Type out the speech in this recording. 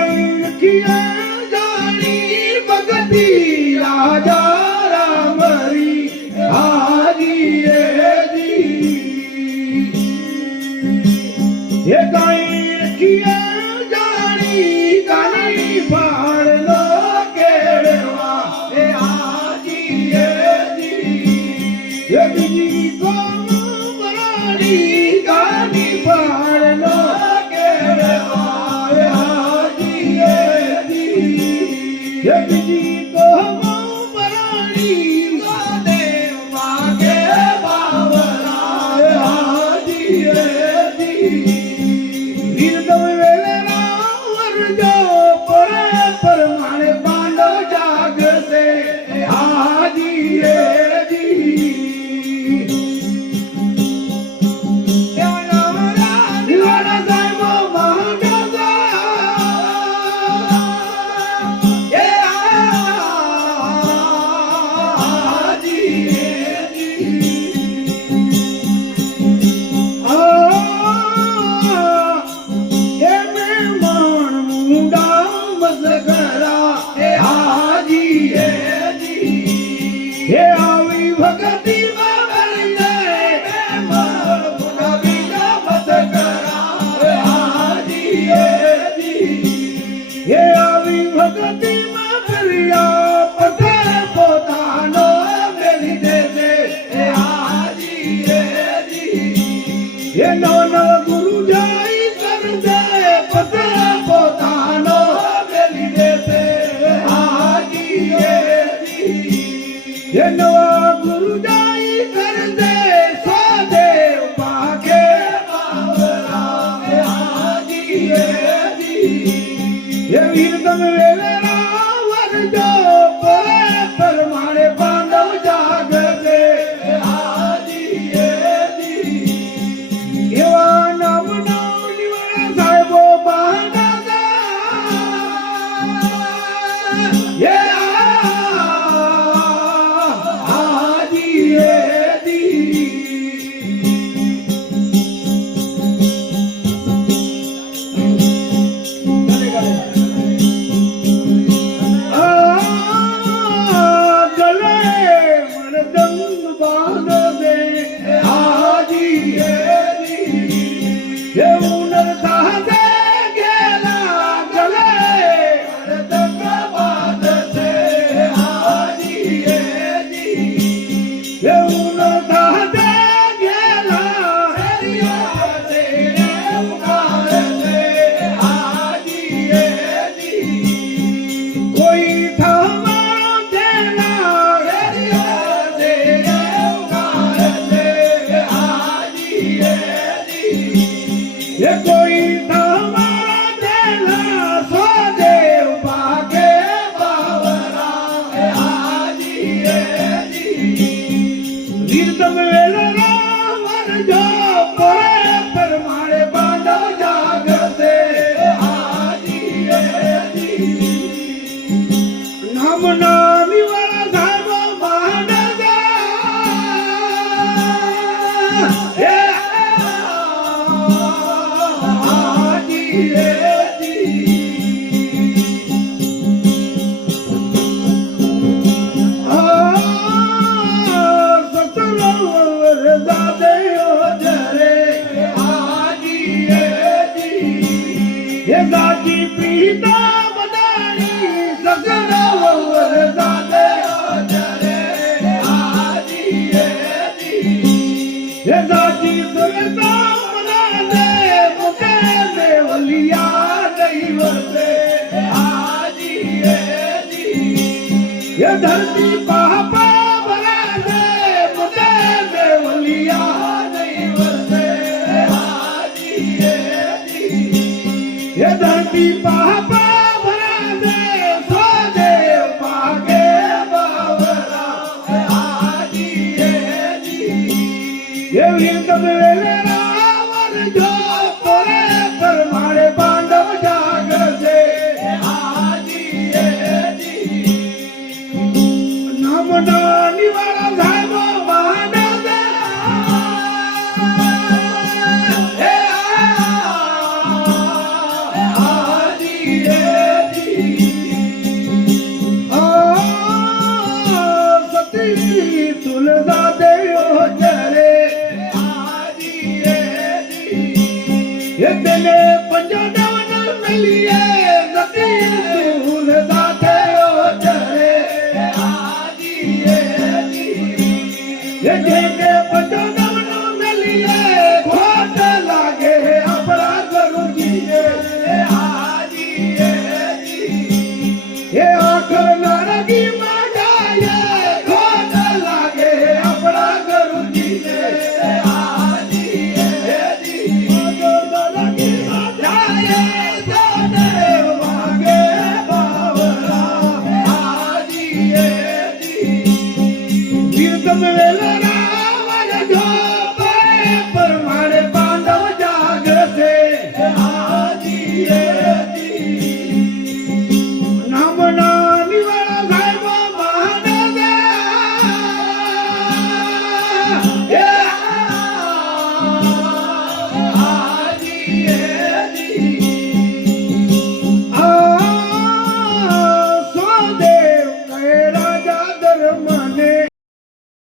कहीं किया जानी भगती राजा राम हरी हाजी जी ये कहीं किया जानी गानी फाड़ लो केड़वा हाजी जी ये बीजी को मरानी गानी फाड़ लो केड़वा हाजी जी ये बीजी को मरानी देव मागे बावरा हाजी जी वीरदम वेले रावर जो परे परमाणे बांधो जाग से हाजी जी दिवाना साहिब महाराजा ये हाजी जी ये मेहमान मुंडा मसगरा ए हाजी जी ये आवी भगती मगर मेहमान मुंडा बीजा मसगरा ए हाजी जी ये आवी भगती मगरिया पते पोतानो मेली दे दे ए हाजी जी ये नव नव गुरु जाई कर दे पते पोतानो मेली दे दे हाजी जी ये नवा गुरु जाई कर दे सदेव पाके बावरा हाजी जी ये वीरदम वेले रावर जो परे परमाणे बांधव जाग दे हाजी जी एवा नाम नाम निवारा साहिबो बांधा ये हाजी जी गले मरदंग बांध दे हाजी जी ये उनर साहसे गेला गले मरदंग बांध दे हाजी जी ये उनर साहसे गेला हरिया तेरे पुकार दे हाजी जी कोई थामा देना हरिया तेरे पुकार दे हाजी जी ये कोई थामा देना स्वदेव पाके बावरा हाजी जी वीरदम वेले रावर जो परे परमाणे बांधव जाग से हाजी जी नाम नामी वाला साहिब महाराजा हे हाजी जी सतरवर जादे हो जरे हाजी जी ये दादी पीता बदानी सतरवर जादे हो जरे हाजी जी ये दादी सुरता बदाने मुके देवलिया नहीं वरसे हाजी जी ये धरती पापा बना दे मुके देवलिया नहीं वरसे हाजी जी ये धरती पापा बना दे स्वदेव पाके बावरा हाजी जी ये वीरदम वेले रावर जो परे परमाणे बांधव जाग दे हाजी जी नाम ઘરના